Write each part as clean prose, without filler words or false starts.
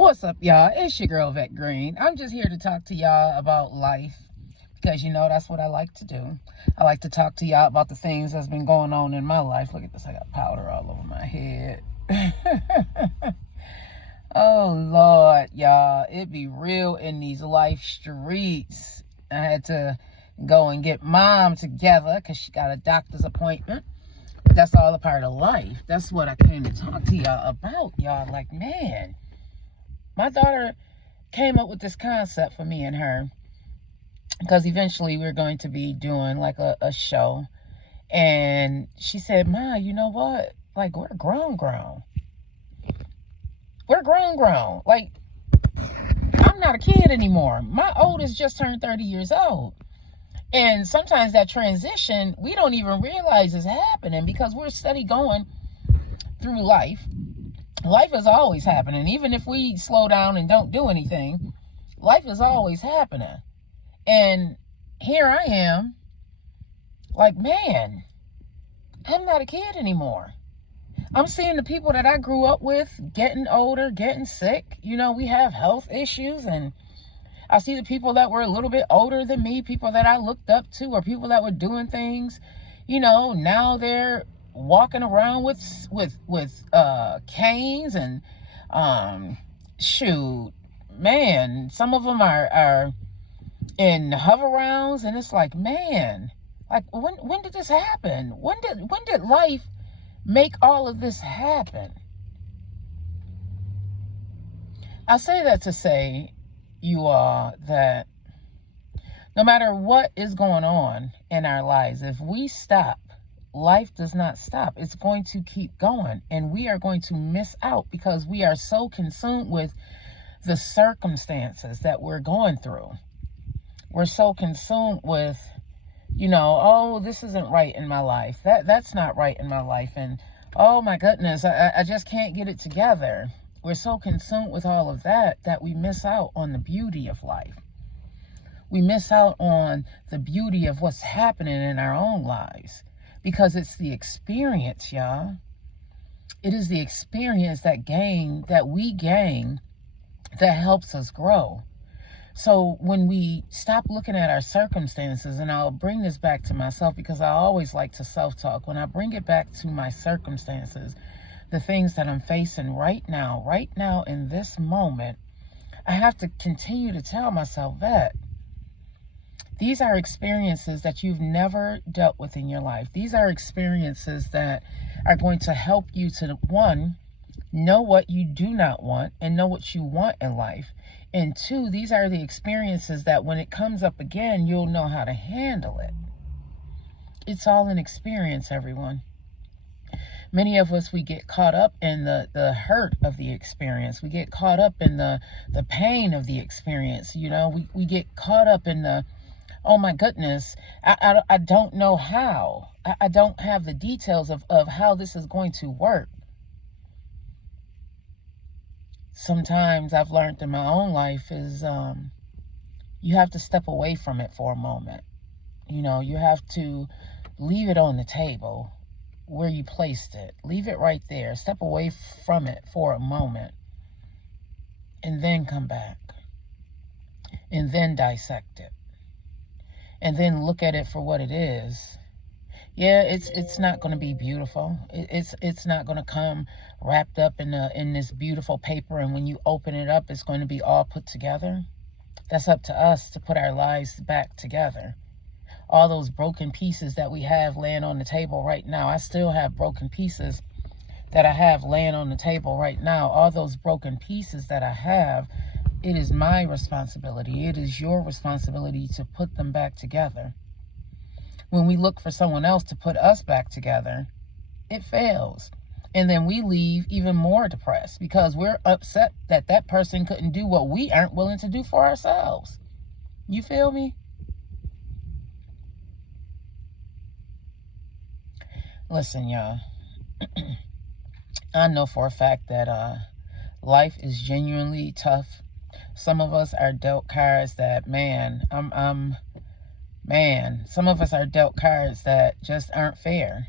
What's up, y'all? It's your girl, Vet Green. I'm just here to talk to y'all about life because, that's what I like to do. I like to talk to y'all about the things that's been going on in my life. Look at this. I got powder all over my head. Oh, Lord, y'all. It be real in these life streets. I had to go and get Mom together because she got a doctor's appointment. But that's all a part of life. That's what I came to talk to y'all about, y'all. Like, man. My daughter came up with this concept for me and her because eventually we're going to be doing like a show. And she said, Ma, you know what? Like, we're grown. We're grown. Like, I'm not a kid anymore. My oldest just turned 30 years old. And sometimes that transition, we don't even realize is happening because we're steady going through life. Life is always happening. Even if we slow down and don't do anything, life is always happening. And here I am, like, man, I'm not a kid anymore. I'm seeing the people that I grew up with getting older, getting sick. We have health issues. And I see the people that were a little bit older than me, people that I looked up to, or people that were doing things, now they're walking around with canes and shoot, man, some of them are in hover rounds, and it's like, man, like when did this happen? When did life make all of this happen? I say that to say, you all, that no matter what is going on in our lives, if we stop, life does not stop. It's going to keep going, and we are going to miss out because we are so consumed with the circumstances that we're going through. We're so consumed with, oh, this isn't right in my life. That's not right in my life. And, oh, my goodness, I just can't get it together. We're so consumed with all of that we miss out on the beauty of life. We miss out on the beauty of what's happening in our own lives. Because it's the experience, y'all. It is the experience that we gain that helps us grow. So when we stop looking at our circumstances, and I'll bring this back to myself because I always like to self-talk. When I bring it back to my circumstances, the things that I'm facing right now in this moment, I have to continue to tell myself that these are experiences that you've never dealt with in your life. These are experiences that are going to help you to, one, know what you do not want and know what you want in life. And two, these are the experiences that when it comes up again, you'll know how to handle it. It's all an experience, everyone. Many of us, we get caught up in the hurt of the experience. We get caught up in the pain of the experience. We get caught up in the, oh my goodness, I don't know how. I don't have the details of how this is going to work. Sometimes I've learned in my own life is you have to step away from it for a moment. You have to leave it on the table where you placed it. Leave it right there. Step away from it for a moment. And then come back. And then dissect it. And then look at it for what it is. Yeah, it's not going to be beautiful. It's not going to come wrapped up in this beautiful paper, and when you open it up, it's going to be all put together. That's up to us to put our lives back together. All those broken pieces that we have laying on the table right now, I still have broken pieces that I have laying on the table right now. All those broken pieces that I have, it is my responsibility. It is your responsibility to put them back together. When we look for someone else to put us back together, it fails. And then we leave even more depressed because we're upset that person couldn't do what we aren't willing to do for ourselves. You feel me? Listen, y'all. I know for a fact that life is genuinely tough. Some of us are dealt cards that, some of us are dealt cards that just aren't fair.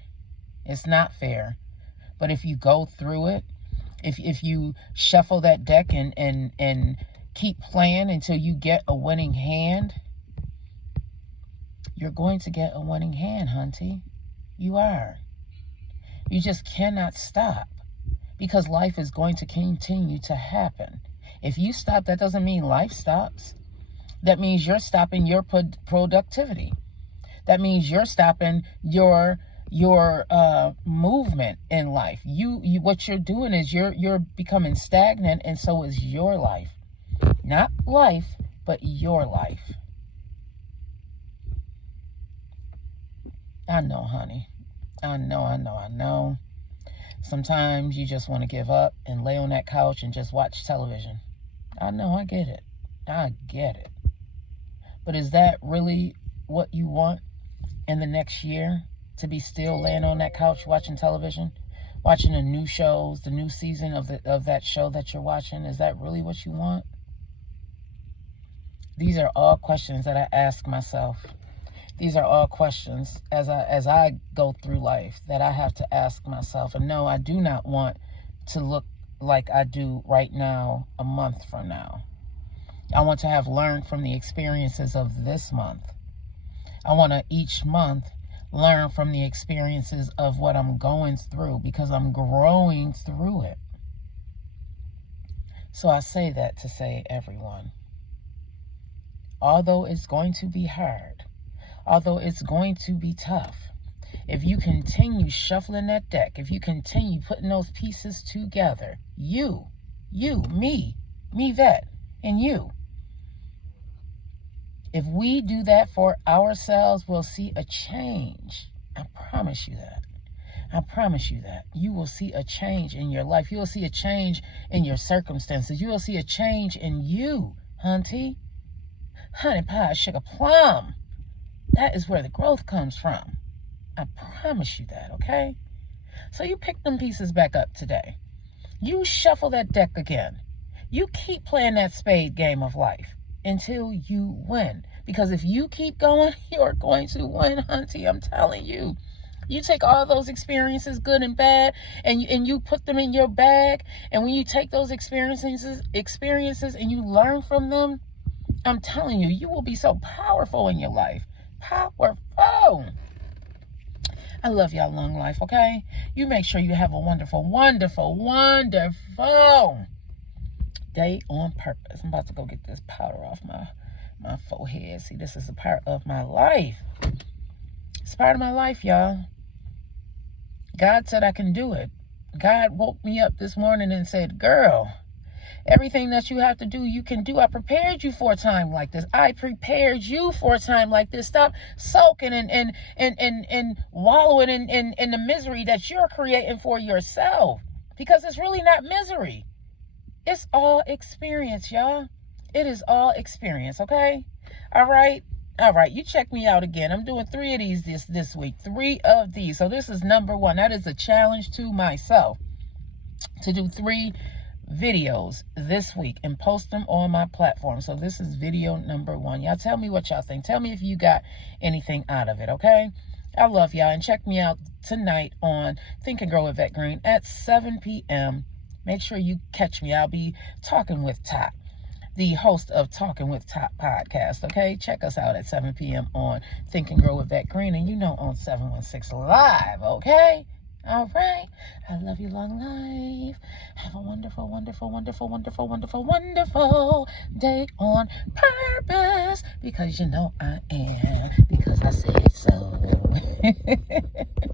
It's not fair. But if you go through it If you shuffle that deck and keep playing until you get a winning hand, you're going to get a winning hand, hunty. You are. You just cannot stop, because life is going to continue to happen. If you stop, that doesn't mean life stops. That means you're stopping your productivity. That means you're stopping your movement in life. You what you're doing is you're becoming stagnant, and so is your life. Not life, but your life. I know, honey. I know. Sometimes you just want to give up and lay on that couch and just watch television. I know, I get it. But is that really what you want in the next year? To be still laying on that couch watching television? Watching the new shows, the new season of that show that you're watching? Is that really what you want? These are all questions that I ask myself. These are all questions as I go through life that I have to ask myself. And no, I do not want to look like I do right now a month from now. I want to have learned from the experiences of this month. I want to each month learn from the experiences of what I'm going through, because I'm growing through it. So I say that to say, everyone, although it's going to be hard, although it's going to be tough, if you continue shuffling that deck, if you continue putting those pieces together, you, me, Vet, and you, if we do that for ourselves, we'll see a change. I promise you that. You will see a change in your life. You will see a change in your circumstances. You will see a change in you, hunty. Honey pie, sugar plum. That is where the growth comes from. I promise you that, okay? So you pick them pieces back up today. You shuffle that deck again. You keep playing that spade game of life until you win. Because if you keep going, you're going to win, hunty. I'm telling you. You take all those experiences, good and bad, and you put them in your bag. And when you take those experiences and you learn from them, I'm telling you, you will be so powerful in your life. Powerful. I love y'all, long life, okay? You make sure you have a wonderful, wonderful, wonderful day on purpose. I'm about to go get this powder off my forehead. See, this is a part of my life. It's part of my life, y'all. God said I can do it. God woke me up this morning and said, girl, everything that you have to do, you can do. I prepared you for a time like this. Stop sulking and wallowing in the misery that you're creating for yourself. Because it's really not misery. It's all experience, y'all. It is all experience, okay? All right. You check me out again. I'm doing 3 of these this week. 3 of these. So this is number 1. That is a challenge to myself to do 3 videos this week and post them on my platform. So this is video number 1. Y'all tell me what y'all think. Tell me if you got anything out of it, okay? I love y'all. And check me out tonight on Think and Grow with Vet Green at 7 p.m. Make sure you catch me. I'll be talking with Top, the host of Talking with Top podcast, okay? Check us out at 7 p.m. on Think and Grow with Vet Green, and on 716 Live, okay? All right. I love you, long life. Have a wonderful, wonderful, wonderful, wonderful, wonderful, wonderful day on purpose, because I am, because I said so.